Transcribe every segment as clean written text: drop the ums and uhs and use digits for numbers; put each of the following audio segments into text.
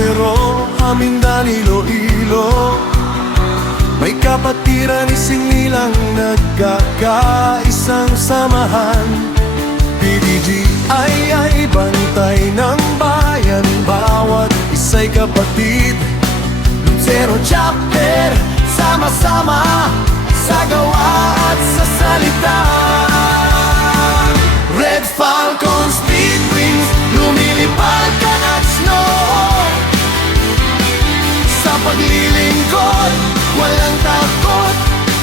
Lucero, Amindan, Iloilo. May kapatiran, isinilang nagkakaisang samahan. PDGI ay bantay ng bayan, bawat isa'y kapatid. Lucero Chapter, sama-sama sa gawa at sa salita. Red Falcon Speed Wings, lumilipad ka't snow. Sa paglilingkod, walang takot,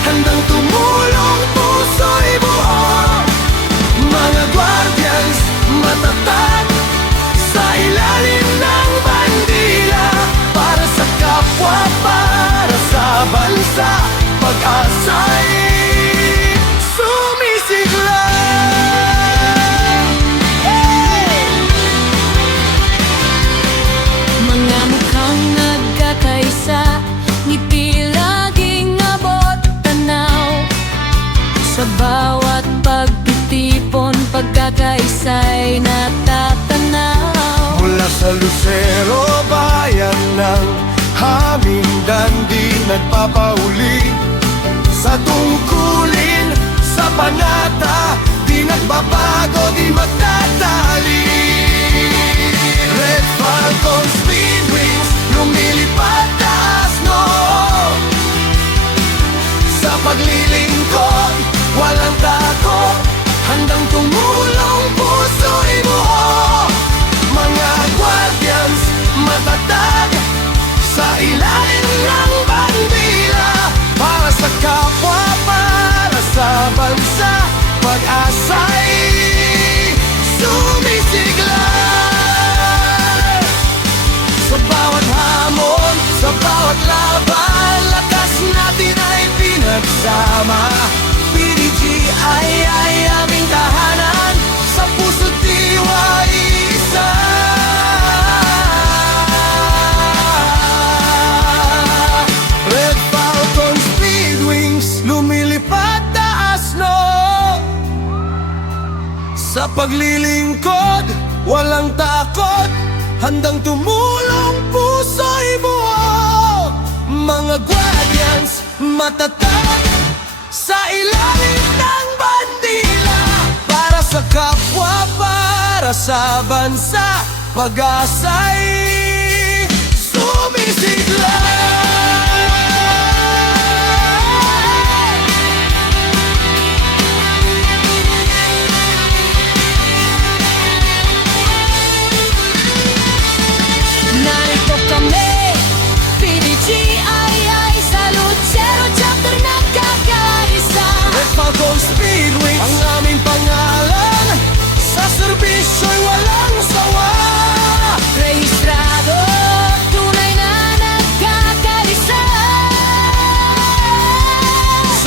handang tumulong, puso'y buo. Mga guardians, matatag sa ilalim ng bandila. Para sa kapwa, para sa bansa, pag-asa'y sumisigla. Mga mukhang nagkakaisa, ngiti laging abot tanaw. Sa bawat pagtitipon, pagkakaisa'y natatanaw. Mula sa Lucero, bayan ng Amindan, di nagpapauli. Sa tungkulin, sa panata, di nagbabago, di magtatali. Red Falcon Speed Wings, lumilipad taas, no. Sa paglilingkod, walang takot, handang tumulong, puso'y buo. Mga guardians, matatag sa ilalim ng bandila. Para sa kapwa, para sa bansa, pag-asa'y sumisigla. Sa bawat hamon, sa bawat laban, lakas natin ay pinagsama. PDGI ay aming tahanan, sa puso't diwa isa. Red Falcon Speed Wings, lumilipad taas, no. Sa paglilingkod, walang takot, handang tumulong, puso'y buo. Mga guardians, matatag sa ilalim ng bandila. Para sa kapwa, para sa bansa, pag-asa'y sumisigla. Narito kami, PDGI ay sa Lucero Chapter nagkakaisa. Red Falcon Speed Wings, ang aming pangalan, sa serbisyo'y walang sawa. Rehistrado, tunay na nagkakaisa.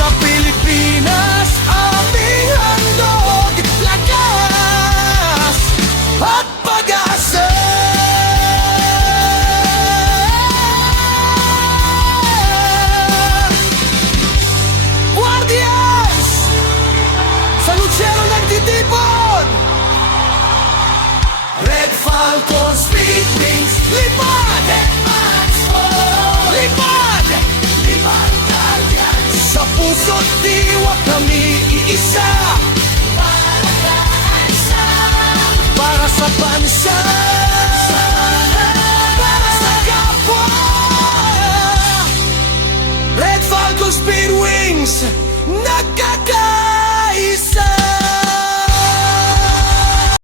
Sa Pilipinas, aming handog, lakas at pag-asa. Guardians, sa Lucero nagtitipon. Red Falcon Speed Wings, lipad! Lipad! Lipad, guardians! Sa puso't diwa kami iisa. Para sa bansa, para sa kapwa. Red Falcon Speed Wings, nagka